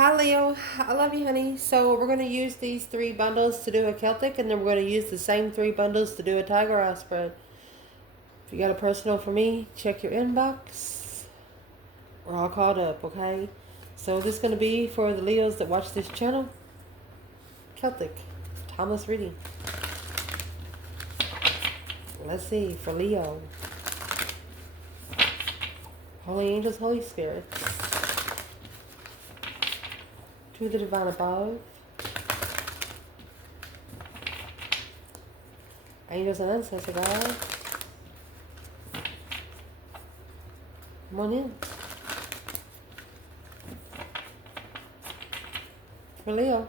Hi Leo, I love you, honey. So we're going to use these three bundles to do a Celtic, and then we're going to use the same three bundles to do a Tiger Eye spread. If you got a personal for me, check your inbox. We're all caught up, okay? So this is going to be for the Leos that watch this channel. Celtic, Thomas reading. Let's see, for Leo. Holy angels, Holy spirits. To the divine above. Angels and ancestor guides. Come on in. For Leo.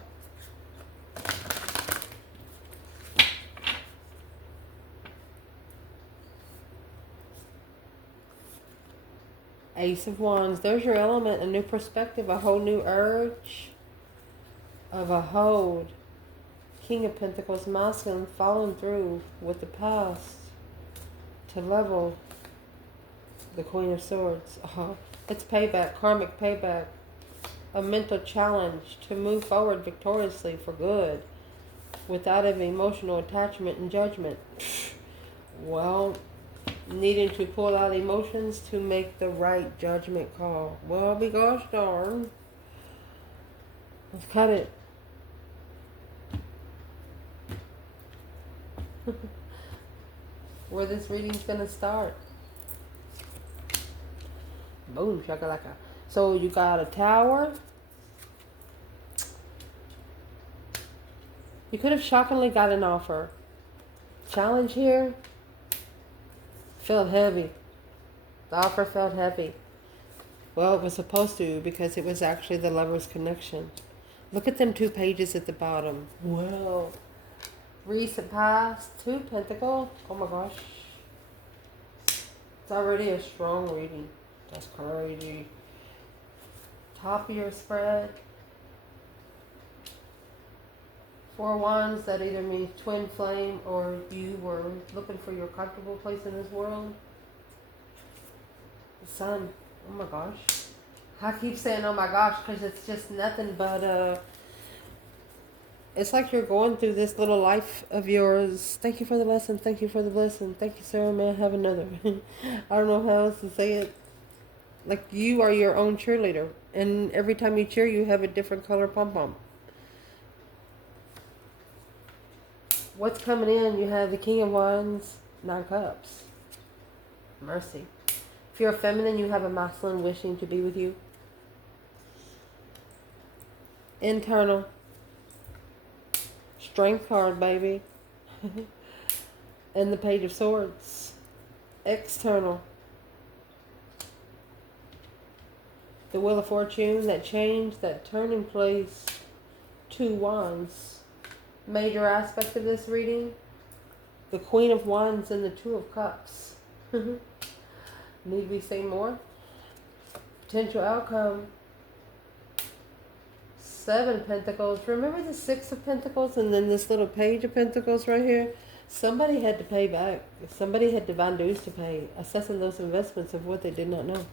Ace of Wands. There's your element, a new perspective, a whole new urge of a hold. King of Pentacles, masculine, following through with the past to level the Queen of Swords. It's payback, karmic payback, a mental challenge to move forward victoriously for good without an emotional attachment and judgment. Well, needing to pull out emotions to make the right judgment call. Well, be gosh darn. Let's cut it. Where this reading's gonna start. Boom, shakalaka. So you got a Tower. You could have shockingly got an offer. Challenge here felt heavy. The offer felt heavy. Well, it was supposed to, because it was actually the Lover's connection. Look at them 2 pages at the bottom. Well, recent past, 2 Pentacles. Oh my gosh. It's already a strong reading. That's crazy. Top of your spread. 4 Wands, that either means twin flame or you were looking for your comfortable place in this world. The Sun. Oh my gosh. I keep saying oh my gosh because it's just nothing but it's like you're going through this little life of yours. Thank you for the lesson. Thank you for the lesson. Thank you, sir. May I have another? I don't know how else to say it. Like you are your own cheerleader. And every time you cheer, you have a different color pom-pom. What's coming in? You have the King of Wands, 9 Cups. Mercy. If you're a feminine, you have a masculine wishing to be with you. Internal. Strength card, baby. And the Page of Swords. External. The Wheel of Fortune, that change, that turning place. 2 Wands. Major aspect of this reading. The Queen of Wands and the 2 of Cups. Need we say more? Potential outcome. 7 Pentacles. Remember the 6 of Pentacles and then this little Page of Pentacles right here? Somebody had to pay back. Somebody had divine dues to pay. Assessing those investments of what they did not know.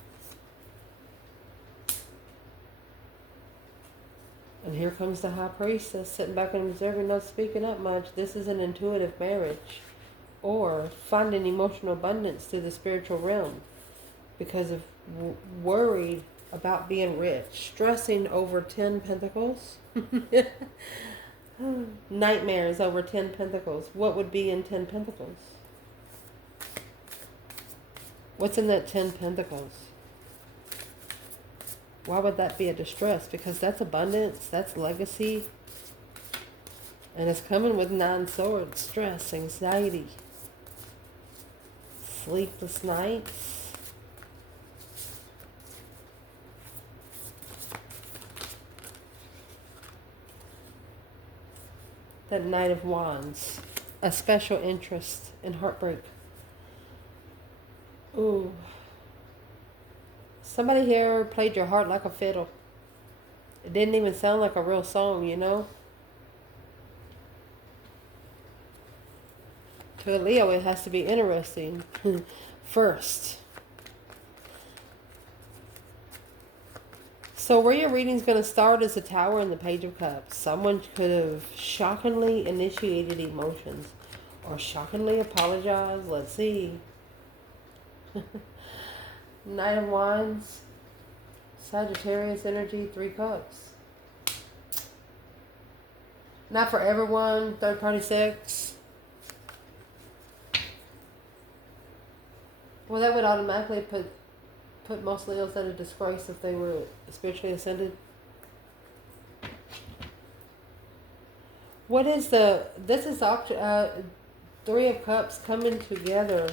And here comes the High Priestess sitting back and observing, not speaking up much. This is an intuitive marriage. Or finding emotional abundance through the spiritual realm. Because of worried about being rich. Stressing over 10 Pentacles. Nightmares over 10 Pentacles. What would be in 10 Pentacles? What's in that 10 Pentacles? Why would that be a distress? Because that's abundance. That's legacy. And it's coming with 9 Swords. Stress, anxiety. Sleepless nights. That Knight of Wands. A special interest in heartbreak. Ooh. Somebody here played your heart like a fiddle. It didn't even sound like a real song, you know? To a Leo, it has to be interesting. First. So where your reading's going to start is the Tower and the Page of Cups. Someone could have shockingly initiated emotions or shockingly apologized. Let's see. Knight of Wands, Sagittarius energy, 3 cups. Not for everyone, third party sex. Well, that would automatically put most Leos at a disgrace if they were spiritually ascended. What is this is 3 of Cups coming together.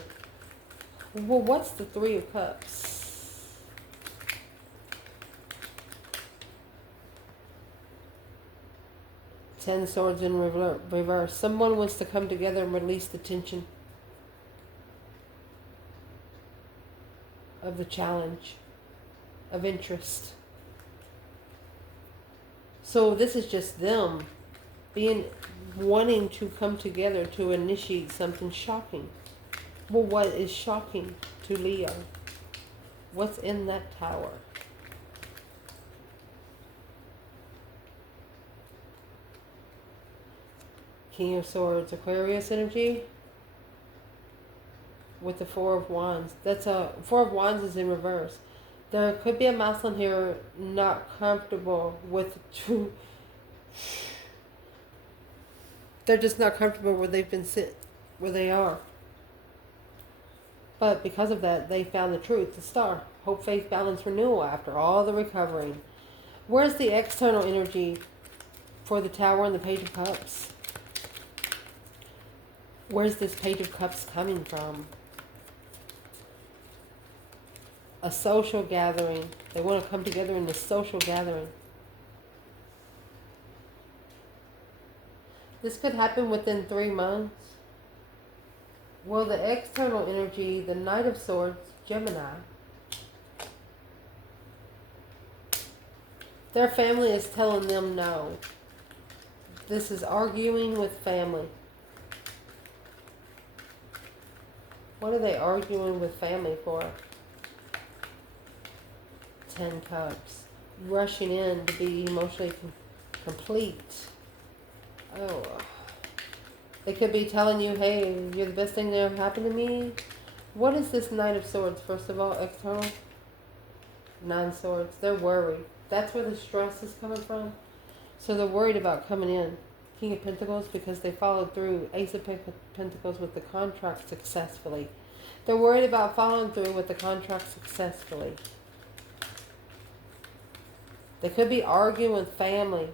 Well, what's the 3 of Cups? Ten Swords in reverse. Someone wants to come together and release the tension of the challenge of interest. So this is just them wanting to come together to initiate something shocking. Well, what is shocking to Leo? What's in that Tower? King of Swords, Aquarius energy with the 4 of Wands. That's 4 of Wands is in reverse. There could be a masculine here not comfortable with they're just not comfortable where they've been where they are. But because of that, they found the truth, the star. Hope, faith, balance, renewal after all the recovering. Where's the external energy for the Tower and the Page of Cups? Where's this Page of Cups coming from? A social gathering. They want to come together in a social gathering. This could happen within 3 months. Well, the external energy, the Knight of Swords, Gemini. Their family is telling them no. This is arguing with family. What are they arguing with family for? 10 Cups. Rushing in to be emotionally complete. Oh. They could be telling you, hey, you're the best thing that ever happened to me. What is this Knight of Swords, first of all, external? 9 Swords. They're worried. That's where the stress is coming from. So they're worried about coming in. King of Pentacles, because they followed through. Ace of Pentacles with the contract successfully. They're worried about following through with the contract successfully. They could be arguing with family.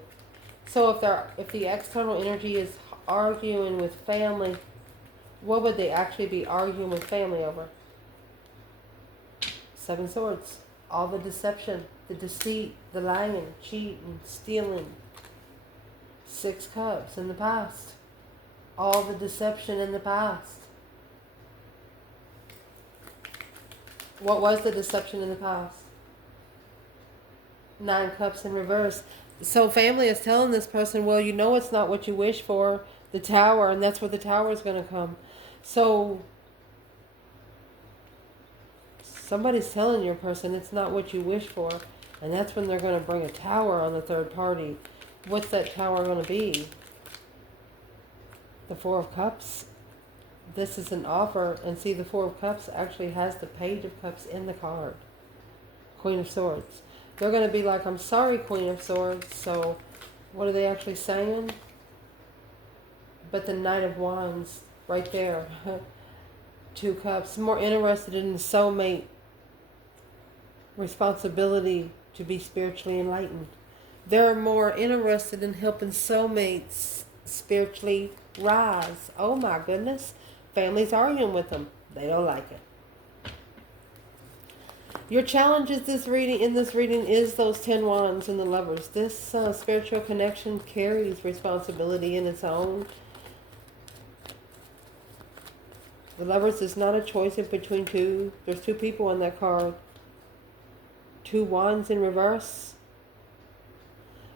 So if the external energy is arguing with family, what would they actually be arguing with family over? 7 Swords. All the deception, the deceit, the lying, cheating, stealing. 6 Cups in the past. All the deception in the past. What was the deception in the past? 9 Cups in reverse. So family is telling this person, well, you know it's not what you wish for, the Tower, and that's where the Tower is going to come. So somebody's telling your person it's not what you wish for, and that's when they're going to bring a Tower on the third party. What's that Tower going to be? The 4 of Cups. This is an offer, and see, the 4 of Cups actually has the Page of Cups in the card. Queen of Swords. They're going to be like, I'm sorry, Queen of Swords. So what are they actually saying? But the Knight of Wands right there. 2 Cups. More interested in the soulmate responsibility to be spiritually enlightened. They're more interested in helping soulmates spiritually rise. Oh my goodness. Families arguing with them. They don't like it. Your challenge is in this reading is those 10 Wands and the Lovers. This spiritual connection carries responsibility in its own. The Lovers is not a choice in between two. There's 2 people on that card. 2 Wands in reverse.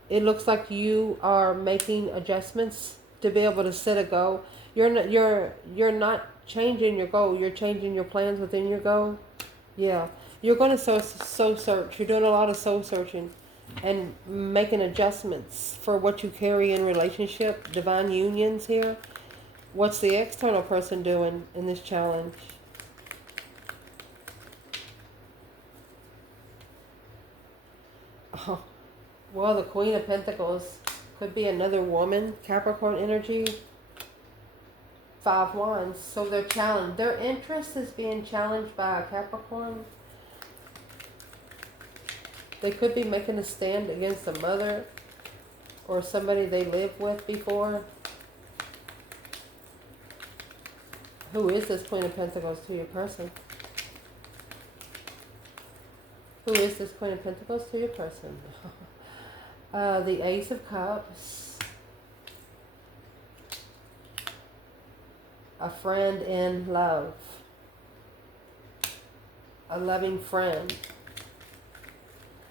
It looks like you are making adjustments to be able to set a goal. You're not changing your goal. You're changing your plans within your goal. Yeah. You're going to soul search. You're doing a lot of soul searching. and making adjustments for what you carry in relationship, divine unions here. What's the external person doing in this challenge? Oh, well, the Queen of Pentacles could be another woman, Capricorn energy. 5 Wands. So they're challenged. Their interest is being challenged by a Capricorn. They could be making a stand against a mother or somebody they lived with before. Who is this Queen of Pentacles to your person? Who is this Queen of Pentacles to your person? The Ace of Cups. A friend in love. A loving friend.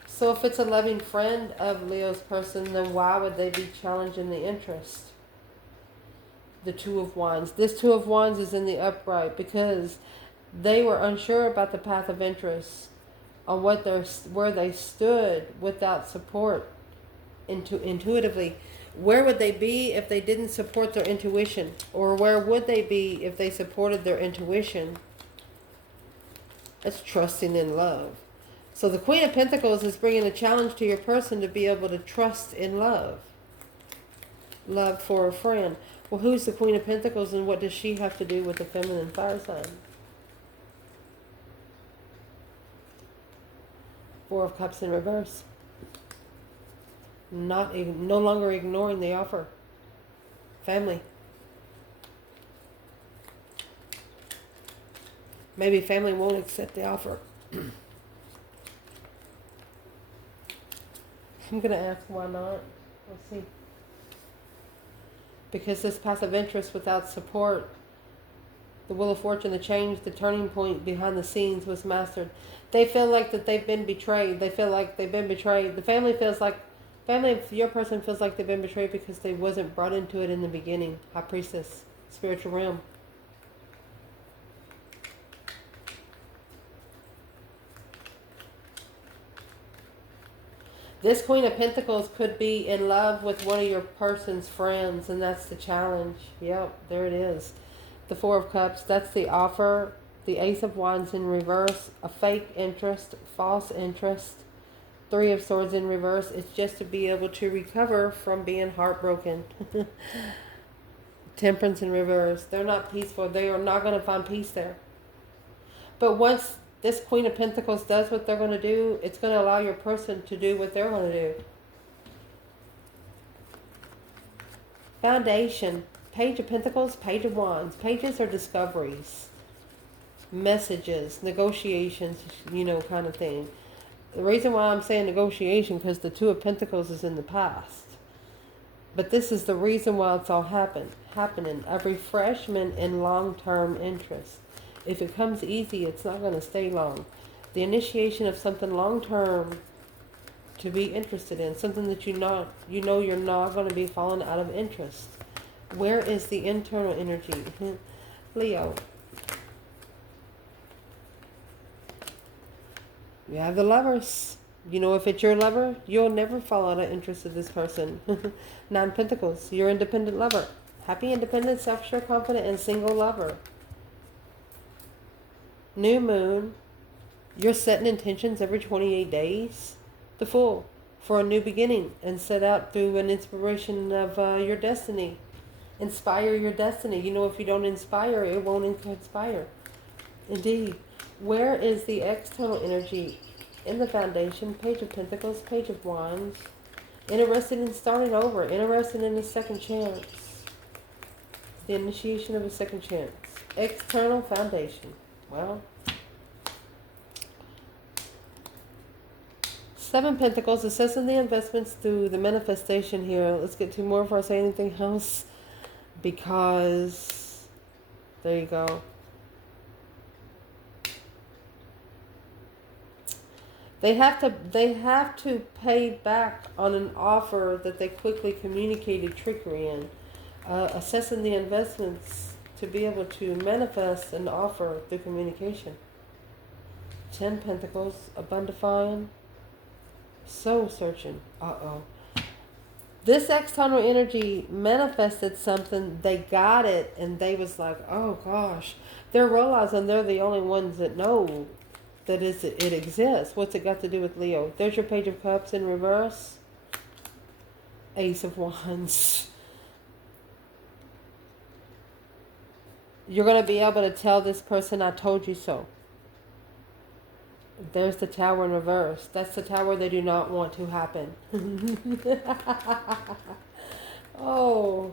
So if it's a loving friend of Leo's person, then why would they be challenging the interest? The Two of Wands. This Two of Wands is in the upright because they were unsure about the path of interest, on where they stood without support intuitively. Where would they be if they didn't support their intuition? Or where would they be if they supported their intuition? That's trusting in love. So the Queen of Pentacles is bringing a challenge to your person to be able to trust in love. Love for a friend. Well, who's the Queen of Pentacles and what does she have to do with the feminine fire sign? 4 of Cups in reverse. No longer ignoring the offer. Family. Maybe family won't accept the offer. I'm going to ask why not. Let's see. Because this passive interest without support, the Wheel of Fortune, the change, the turning point behind the scenes was mastered. They feel like that they've been betrayed. They feel like they've been betrayed. The family of your person feels like they've been betrayed because they wasn't brought into it in the beginning. High Priestess, spiritual realm. This Queen of Pentacles could be in love with one of your person's friends, and that's the challenge. Yep, there it is. The 4 of Cups, that's the offer. The Ace of Wands in reverse, a fake interest, false interest. 3 of Swords in reverse, it's just to be able to recover from being heartbroken. Temperance in reverse, they're not peaceful. They are not going to find peace there. But once this Queen of Pentacles does what they're going to do, it's going to allow your person to do what they're going to do. Foundation. Page of Pentacles, Page of Wands. Pages are discoveries, messages, negotiations, kind of thing. The reason why I'm saying negotiation, because the 2 of Pentacles is in the past. But this is the reason why it's all happening. A refreshment in long-term interest. If it comes easy, it's not going to stay long. The initiation of something long-term to be interested in. Something that you're not going to be falling out of interest. Where is the internal energy? Leo. You have the Lovers. If it's your lover, you'll never fall out of interest in this person. 9 Pentacles. Your independent lover. Happy, independent, self-sure, confident, and single lover. New Moon. You're setting intentions every 28 days. The Fool. For a new beginning. And set out through an inspiration of your destiny. Inspire your destiny. If you don't inspire, it won't conspire. Indeed. Where is the external energy in the Foundation? Page of Pentacles, Page of Wands. Interested in starting over. Interested in a second chance. The initiation of a second chance. External Foundation. Well, 7 Pentacles, assessing the investments through the manifestation here. Let's get 2 more before I say anything else. Because, there you go. They have to pay back on an offer that they quickly communicated trickery in. Assessing the investments to be able to manifest an offer through communication. 10 Pentacles, abundifying. Soul searching. Uh-oh. This external energy manifested something. They got it, and they was like, oh gosh. They're realizing they're the only ones that know that it exists. What's it got to do with Leo? There's your Page of Cups in reverse. Ace of Wands. You're going to be able to tell this person, I told you so. There's the Tower in reverse. That's the tower they do not want to happen. Oh.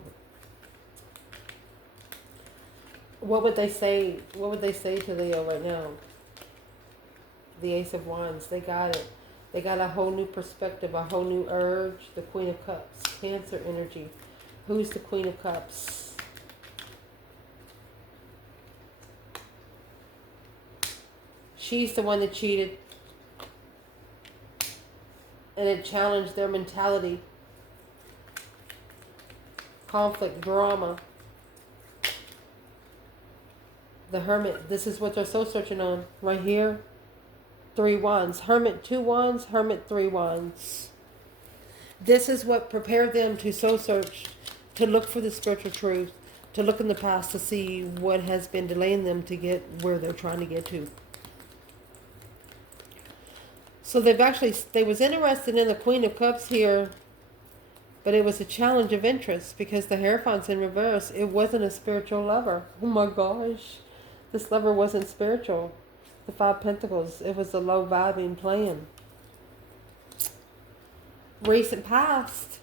What would they say? What would they say to Leo right now? The Ace of Wands. They got it. They got a whole new perspective, a whole new urge. The Queen of Cups. Cancer energy. Who's the Queen of Cups? She's the one that cheated. And it challenged their mentality. Conflict, drama. The Hermit. This is what they're soul searching on. Right here. 3 wands. Hermit 2 wands. Hermit 3 wands. This is what prepared them to soul search. To look for the spiritual truth. To look in the past to see what has been delaying them to get where they're trying to get to. So they was interested in the Queen of Cups here, but it was a challenge of interest because the Hierophant's in reverse. It wasn't a spiritual lover. Oh my gosh. This lover wasn't spiritual. The 5 Pentacles. It was a low vibing plan. Recent past.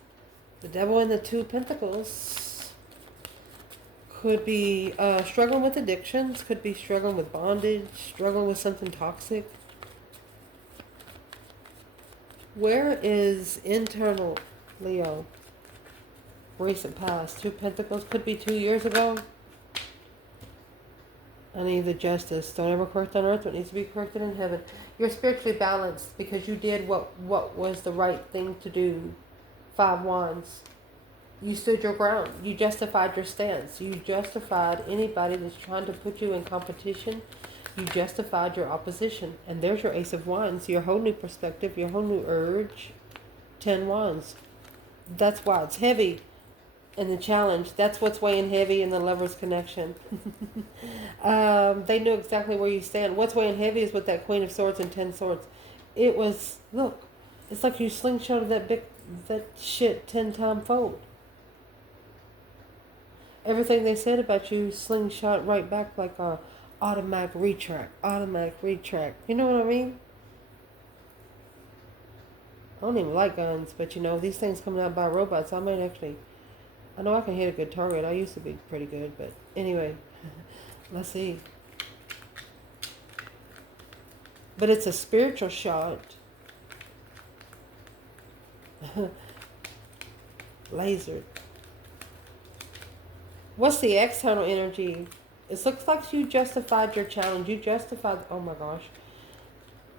The Devil and the 2 Pentacles. Could be struggling with addictions. Could be struggling with bondage. Struggling with something toxic. Where is internal Leo? Recent past. 2 Pentacles. Could be 2 years ago. I need the justice. Don't ever correct on earth what needs to be corrected in heaven. You're spiritually balanced because you did what was the right thing to do. 5 wands. You stood your ground. You justified your stance. You justified anybody that's trying to put you in competition. You justified your opposition. And there's your Ace of Wands. Your whole new perspective. Your whole new urge. 10 wands. That's why it's heavy. And the challenge. That's what's weighing heavy in the Lover's connection. They knew exactly where you stand. What's weighing heavy is with that Queen of Swords and 10 swords. It was, look. It's like you slingshotted that shit 10 times fold. Everything they said about you slingshot right back like a automatic retract. Automatic retract. You know what I mean? I don't even like guns, but you know, these things coming out by robots, I might actually... I know I can hit a good target. I used to be pretty good, but anyway. Let's see. But it's a spiritual shot. Lasered. What's the external energy? It looks like you justified your challenge. You justified... Oh my gosh.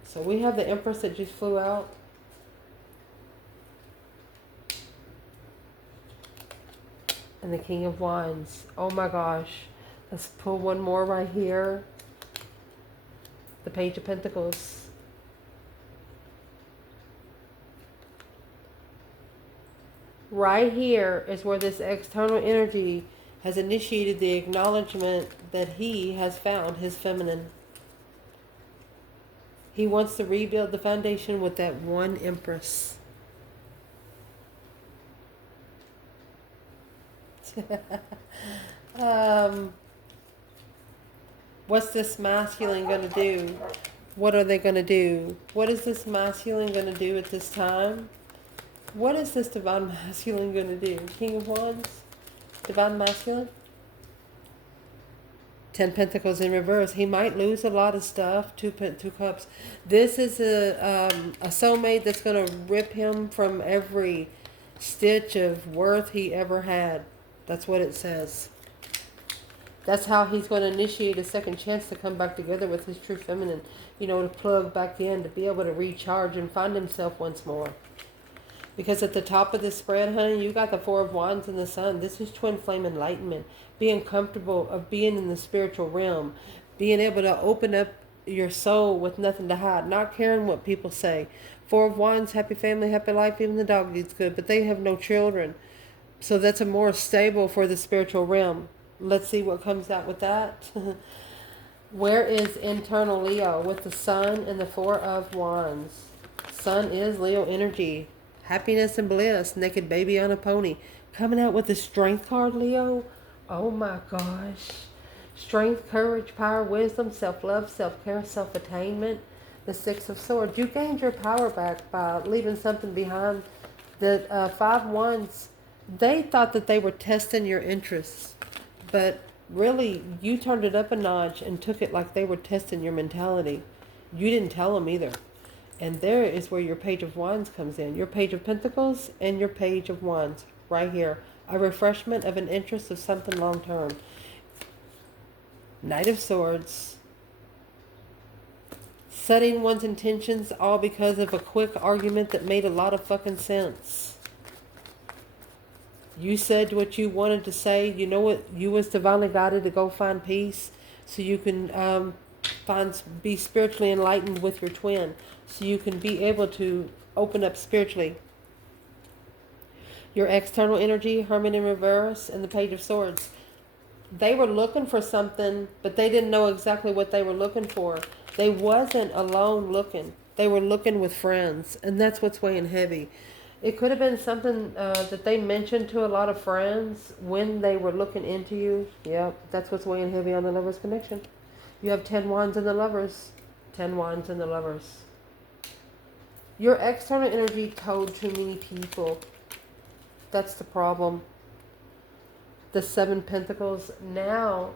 So we have the Empress that just flew out. And the King of Wands. Oh my gosh. Let's pull one more right here. The Page of Pentacles. Right here is where this external energy has initiated the acknowledgement that he has found his feminine. He wants to rebuild the foundation with that one Empress. What's this masculine going to do? What are they going to do? What is this masculine going to do at this time? What is this divine masculine going to do? King of Wands? Divine masculine? 10 Pentacles in reverse. He might lose a lot of stuff. Two cups. This is a soulmate that's going to rip him from every stitch of worth he ever had. That's what it says. That's how he's going to initiate a second chance to come back together with his true feminine. You know, to plug back in, to be able to recharge and find himself once more. Because at the top of the spread, honey, you got the 4 of Wands and the Sun. This is twin flame enlightenment. Being comfortable of being in the spiritual realm. Being able to open up your soul with nothing to hide, not caring what people say. Four of Wands, happy family, happy life, even the dog eats good, but they have no children. So that's a more stable for the spiritual realm. Let's see what comes out with that. Where is internal Leo with the Sun and the Four of Wands? Sun is Leo energy. Happiness and bliss. Naked baby on a pony. Coming out with the Strength card, Leo. Oh my gosh. Strength, courage, power, wisdom, self-love, self-care, self-attainment. The Six of Swords. You gained your power back by leaving something behind. The Five Wands, they thought that they were testing your interests. But really, you turned it up a notch and took it like they were testing your mentality. You didn't tell them either. And there is where your Page of Wands comes in. Your Page of Pentacles and your Page of Wands. Right here. A refreshment of an interest of something long term. Knight of Swords. Setting one's intentions all because of a quick argument that made a lot of fucking sense. You said what you wanted to say. You know what? You was divinely guided to go find peace so you can be spiritually enlightened with your twin. So you can be able to open up spiritually. Your external energy, Hermit in reverse, and the Page of Swords. They were looking for something, but they didn't know exactly what they were looking for. They wasn't alone looking. They were looking with friends, and that's what's weighing heavy. It could have been something that they mentioned to a lot of friends when they were looking into you. Yep, that's what's weighing heavy on the Lovers connection. You have 10 Wands in the Lovers. 10 Wands in the Lovers. Your external energy told too many people. That's the problem. The Seven Pentacles. Now,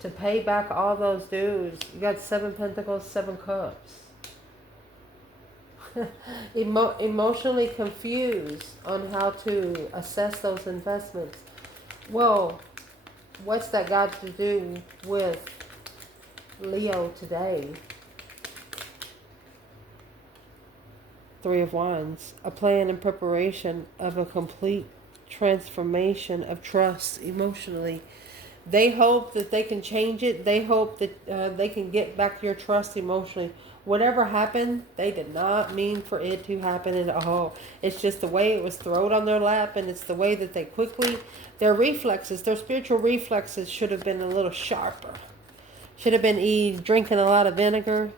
to pay back all those dues, you got 7 Pentacles, 7 Cups. Emotionally confused on how to assess those investments. Well, what's that got to do with Leo today? Three of Wands. A plan and preparation of a complete transformation of trust emotionally. They hope that they can change it. They hope that they can get back your trust emotionally. Whatever happened, they did not mean for it to happen at all. It's just the way it was thrown on their lap, and it's the way that they quickly, their reflexes, their spiritual reflexes should have been a little sharper. Should have been drinking a lot of vinegar,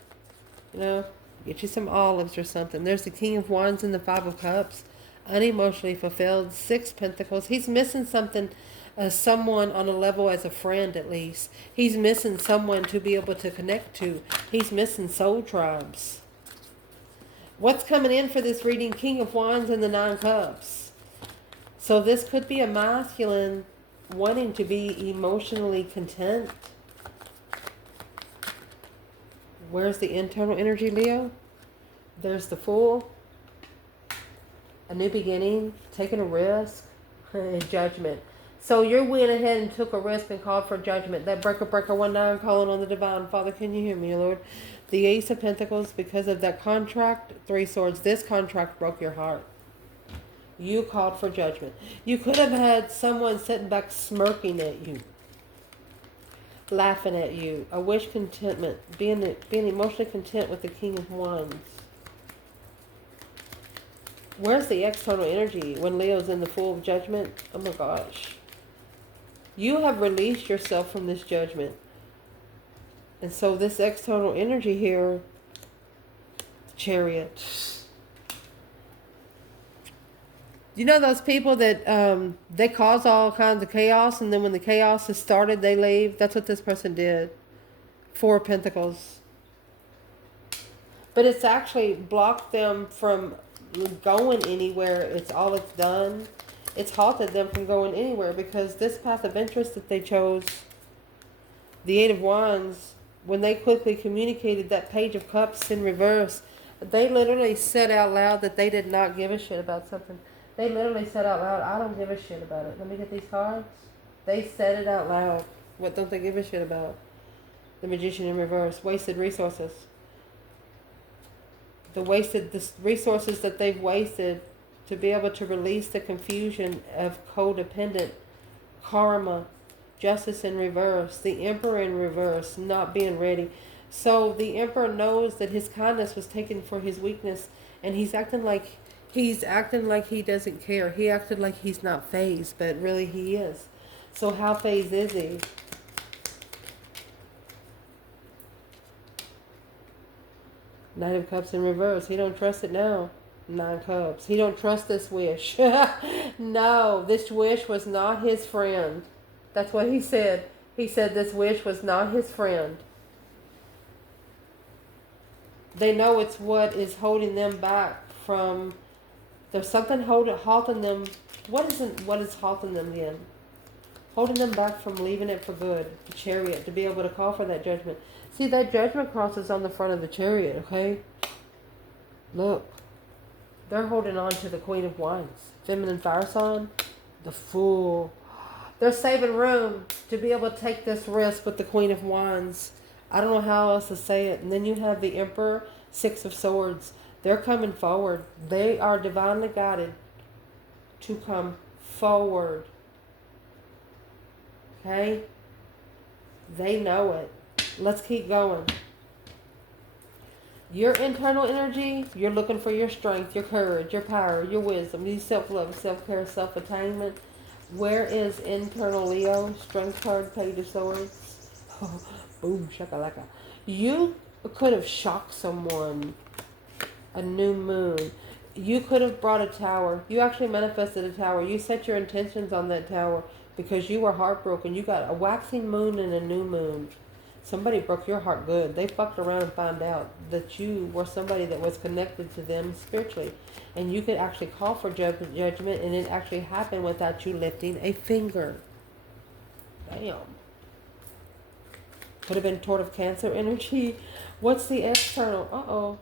you know, get you some olives or something. There's the King of Wands and the Five of Cups. Unemotionally fulfilled. 6 Pentacles. He's missing something, someone on a level as a friend at least. He's missing someone to be able to connect to. He's missing soul tribes. What's coming in for this reading? King of Wands and the 9 Cups. So this could be a masculine wanting to be emotionally content. Where's the internal energy, Leo? There's the Fool. A new beginning, taking a risk, and judgment. So you went ahead and took a risk and called for judgment. That breaker 19 calling on the divine. Father, can you hear me, Lord? The Ace of Pentacles, because of that contract, 3 Swords. This contract broke your heart. You called for judgment. You could have had someone sitting back smirking at you, laughing at you. A wish contentment, being emotionally content with the King of Wands. Where's the external energy when Leo's in the Fool of Judgment? Oh my gosh. You have released yourself from this judgment. And so this external energy here, Chariot. You know those people that they cause all kinds of chaos, and then when the chaos has started, they leave? That's what this person did. 4 Pentacles. But it's actually blocked them from going anywhere. It's done. It's halted them from going anywhere, because this path of interest that they chose, the 8 of Wands, when they quickly communicated that Page of Cups in reverse, they literally said out loud that they did not give a shit about something. They literally said out loud, I don't give a shit about it. Let me get these cards. They said it out loud. What don't they give a shit about? The Magician in reverse. Wasted resources. The resources that they've wasted to be able to release the confusion of codependent karma, Justice in reverse, the Emperor in reverse, not being ready. So the Emperor knows that his kindness was taken for his weakness, and he's acting like he doesn't care. He acted like he's not phased, but really he is. So how phased is he? Knight of Cups in reverse. He don't trust it now. 9 Cups. He don't trust this wish. No, this wish was not his friend. That's what he said. He said this wish was not his friend. They know it's what is holding them back from. There's something halting them. What is halting them again? Holding them back from leaving it for good. The Chariot, to be able to call for that judgment. See, that judgment cross is on the front of the Chariot, okay? Look. They're holding on to the Queen of Wands. Feminine fire sign. The Fool. They're saving room to be able to take this risk with the Queen of Wands. I don't know how else to say it. And then you have the Emperor, 6 of Swords. They're coming forward. They are divinely guided to come forward. Okay? They know it. Let's keep going. Your internal energy, you're looking for your strength, your courage, your power, your wisdom, your self-love, self-care, self-attainment. Where is internal Leo? Strength card, Page of Swords. Boom, shakalaka. You could have shocked someone. A new moon. You could have brought a tower. You actually manifested a tower. You set your intentions on that tower because you were heartbroken. You got a waxing moon and a new moon. Somebody broke your heart good. They fucked around and found out that you were somebody that was connected to them spiritually. And you could actually call for judgment, and it actually happened without you lifting a finger. Damn. Could have been Twin of Cancer energy. What's the external? Uh-oh.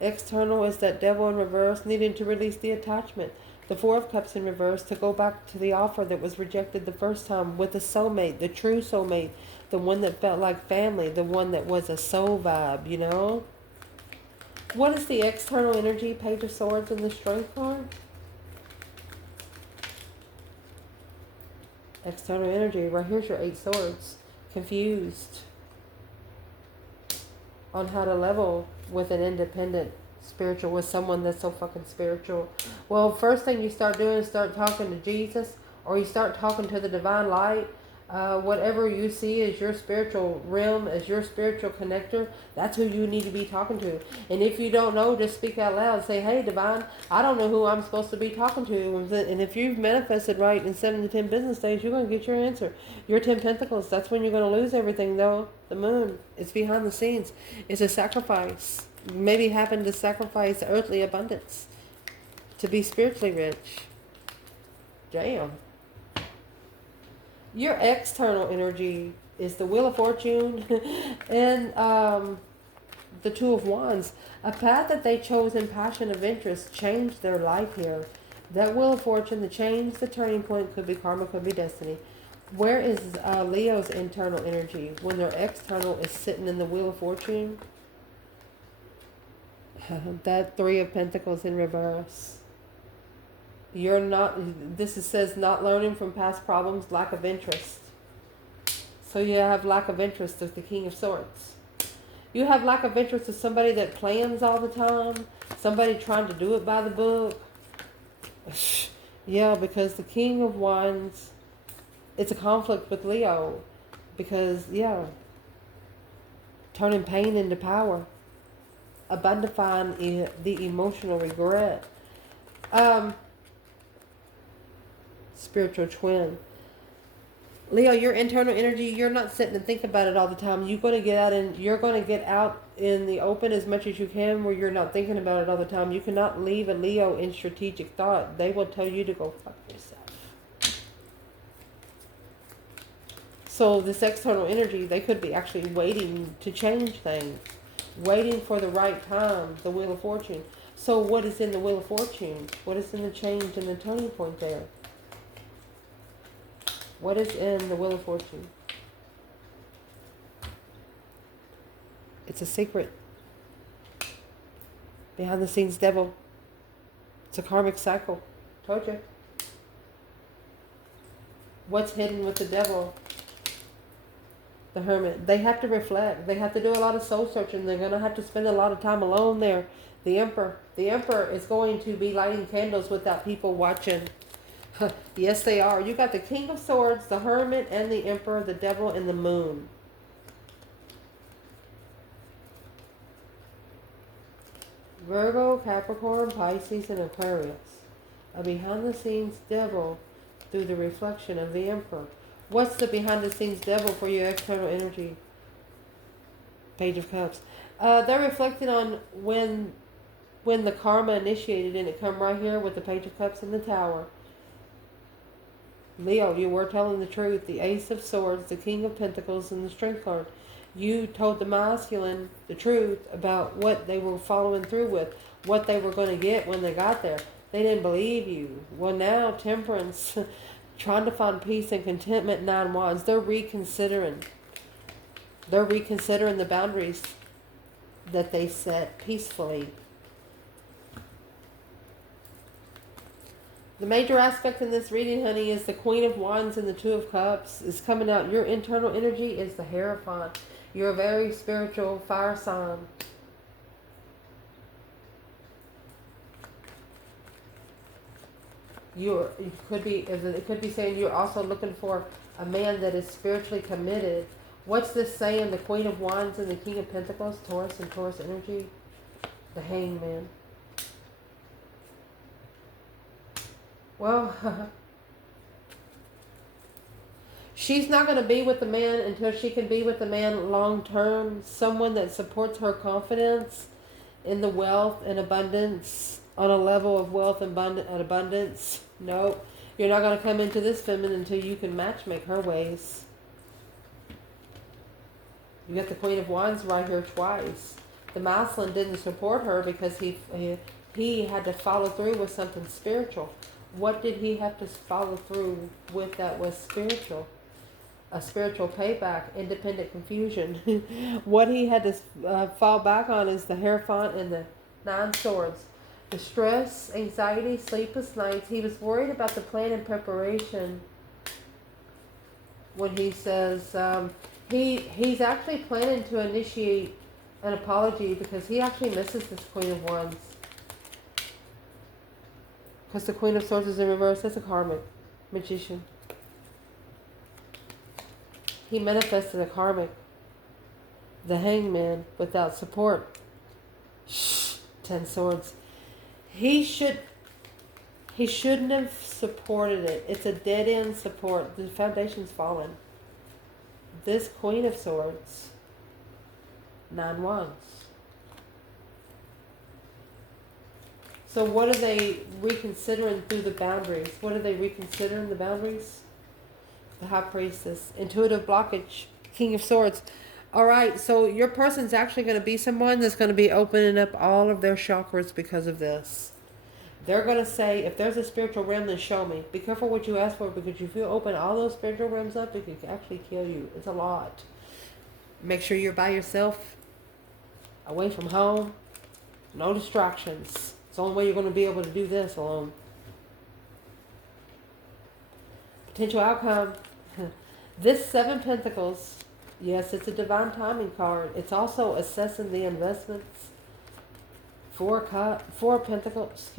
External is that Devil in reverse, needing to release the attachment. The 4 of Cups in reverse, to go back to the offer that was rejected the first time with the soulmate, the true soulmate, the one that felt like family, the one that was a soul vibe, you know? What is the external energy, Page of Swords, in the Strength card? External energy, right here's your 8 Swords. Confused on how to level with an independent spiritual, with someone that's so fucking spiritual. Well, first thing you start doing is start talking to Jesus, or you start talking to the divine light. Whatever you see as your spiritual realm, as your spiritual connector, that's who you need to be talking to. And if you don't know, just speak out loud. Say, hey, divine, I don't know who I'm supposed to be talking to. And if you've manifested right in 7 to 10 business days, you're going to get your answer. Your 10 pentacles, that's when you're going to lose everything, though. The moon, it's behind the scenes. It's a sacrifice. Maybe having to sacrifice earthly abundance to be spiritually rich. Damn. Your external energy is the Wheel of Fortune and the 2 of Wands. A path that they chose in passion of interest changed their life here. That Wheel of Fortune, the change, the turning point, could be karma, could be destiny. Where is Leo's internal energy when their external is sitting in the Wheel of Fortune? That 3 of Pentacles in reverse. You're not, says not learning from past problems, lack of interest. So you have lack of interest of the King of Swords. You have lack of interest of somebody that plans all the time. Somebody trying to do it by the book. Yeah, because the King of Wands, it's a conflict with Leo. Because, yeah, turning pain into power. Abundifying the emotional regret. Spiritual twin. Leo, your internal energy, you're not sitting and thinking about it all the time. You're going to get out in the open as much as you can where you're not thinking about it all the time. You cannot leave a Leo in strategic thought. They will tell you to go fuck yourself. So this external energy, they could be actually waiting to change things. Waiting for the right time, the Wheel of Fortune. So what is in the Wheel of Fortune? What is in the change and the turning point there? What is in the Wheel of Fortune? It's a secret. Behind the scenes devil. It's a karmic cycle. Told you. What's hidden with the devil? The Hermit. They have to reflect. They have to do a lot of soul searching. They're going to have to spend a lot of time alone there. The Emperor. The Emperor is going to be lighting candles without people watching. Yes, they are. You got the King of Swords, the Hermit, and the Emperor, the Devil, and the Moon. Virgo, Capricorn, Pisces, and Aquarius. A behind-the-scenes devil through the reflection of the Emperor. What's the behind-the-scenes devil for your external energy? Page of Cups. They're reflecting on when the karma initiated, and it come right here with the Page of Cups and the Tower. Leo, you were telling the truth. The Ace of Swords, the King of Pentacles, and the Strength card. You told the masculine the truth about what they were following through with, what they were going to get when they got there. They didn't believe you. Well, now Temperance, trying to find peace and contentment, 9 Wands. They're reconsidering. They're reconsidering the boundaries that they set peacefully. The major aspect in this reading, honey, is the Queen of Wands and the Two of Cups is coming out. Your internal energy is the Hierophant. You're a very spiritual fire sign. It could be saying you're also looking for a man that is spiritually committed. What's this saying? The Queen of Wands and the King of Pentacles, Taurus and Taurus energy, the Hangman. Well, she's not going to be with the man until she can be with the man long term. Someone that supports her confidence in the wealth and abundance, on a level of wealth and abundance. No, you're not going to come into this feminine until you can matchmake her ways. You got the Queen of Wands right here twice. The masculine didn't support her because he had to follow through with something spiritual. What did he have to follow through with that was spiritual? A spiritual payback, independent confusion. What he had to fall back on is the Hierophant and the 9 Swords. The stress, anxiety, sleepless nights. He was worried about the plan and preparation. When he says he's actually planning to initiate an apology because he actually misses this Queen of Wands. Because the Queen of Swords is in reverse. That's a karmic magician. He manifested a karmic. The Hangman without support. 10 Swords. He shouldn't have supported it. It's a dead-end support. The foundation's fallen. This Queen of Swords. 9 Wands. So what are they reconsidering through the boundaries? What are they reconsidering the boundaries? The High Priestess. Intuitive blockage. King of Swords. All right, so your person's actually going to be someone that's going to be opening up all of their chakras because of this. They're going to say, if there's a spiritual realm, then show me. Be careful what you ask for, because if you open all those spiritual realms up, it could actually kill you. It's a lot. Make sure you're by yourself, away from home, no distractions. It's the only way you're going to be able to do this alone. Potential outcome. This 7 Pentacles, yes, it's a divine timing card. It's also assessing the investments. 4 Pentacles,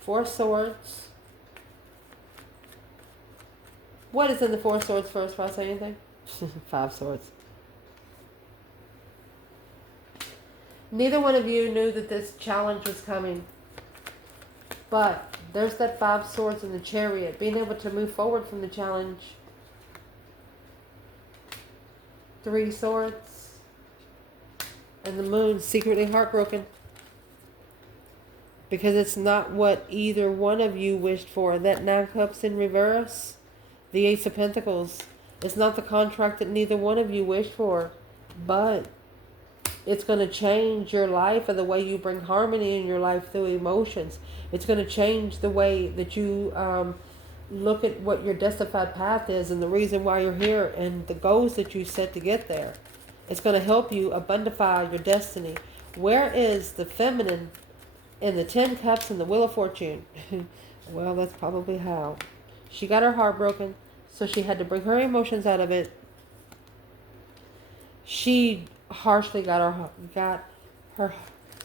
4 Swords. What is in the 4 Swords first, if I say anything? 5 Swords. Neither one of you knew that this challenge was coming. But there's that 5 Swords in the Chariot. Being able to move forward from the challenge. 3 Swords. And the Moon, secretly heartbroken. Because it's not what either one of you wished for. That 9 Cups in reverse. The Ace of Pentacles. It's not the contract that neither one of you wished for. But it's going to change your life and the way you bring harmony in your life through emotions. It's going to change the way that you look at what your destified path is and the reason why you're here and the goals that you set to get there. It's going to help you abundify your destiny. Where is the feminine in the 10 Cups and the Wheel of Fortune? Well, that's probably how. She got her heart broken, so she had to bring her emotions out of it. she harshly got her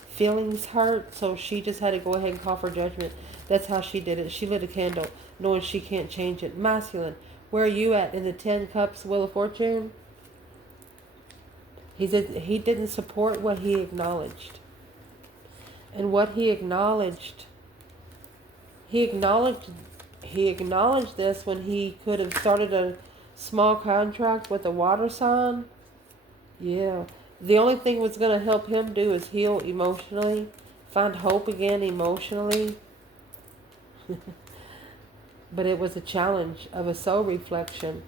feelings hurt, so she just had to go ahead and call for judgment. That's how she did it. She lit a candle, knowing she can't change it. Masculine, where are you at in the 10 Cups Wheel of Fortune? He didn't support what he acknowledged. And what he acknowledged this when he could have started a small contract with a water sign. Yeah. The only thing was going to help him do is heal emotionally, find hope again emotionally. But it was a challenge of a soul reflection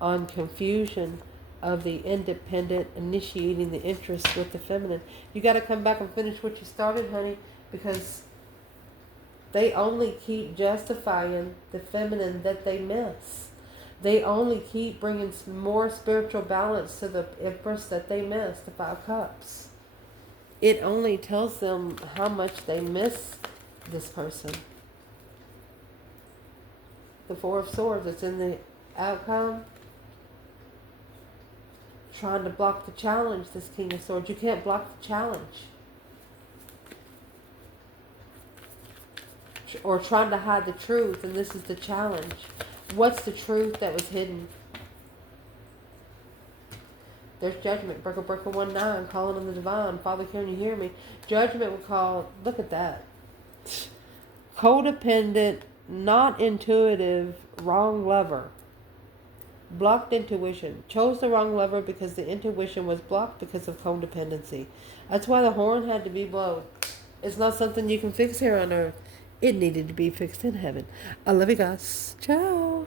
on confusion of the independent initiating the interest with the feminine. You got to come back and finish what you started, honey, because they only keep justifying the feminine that they miss. They only keep bringing more spiritual balance to the Empress that they miss, the 5 Cups. It only tells them how much they miss this person. The 4 of Swords, it's in the outcome. Trying to block the challenge, this King of Swords. You can't block the challenge. Or trying to hide the truth, and this is the challenge. What's the truth that was hidden? There's Judgment. Breaker 1-9, calling on the divine. Father, can you hear me? Judgment would call, look at that. Codependent, not intuitive, wrong lover. Blocked intuition. Chose the wrong lover because the intuition was blocked because of codependency. That's why the horn had to be blown. It's not something you can fix here on earth. It needed to be fixed in heaven. I love you guys. Ciao.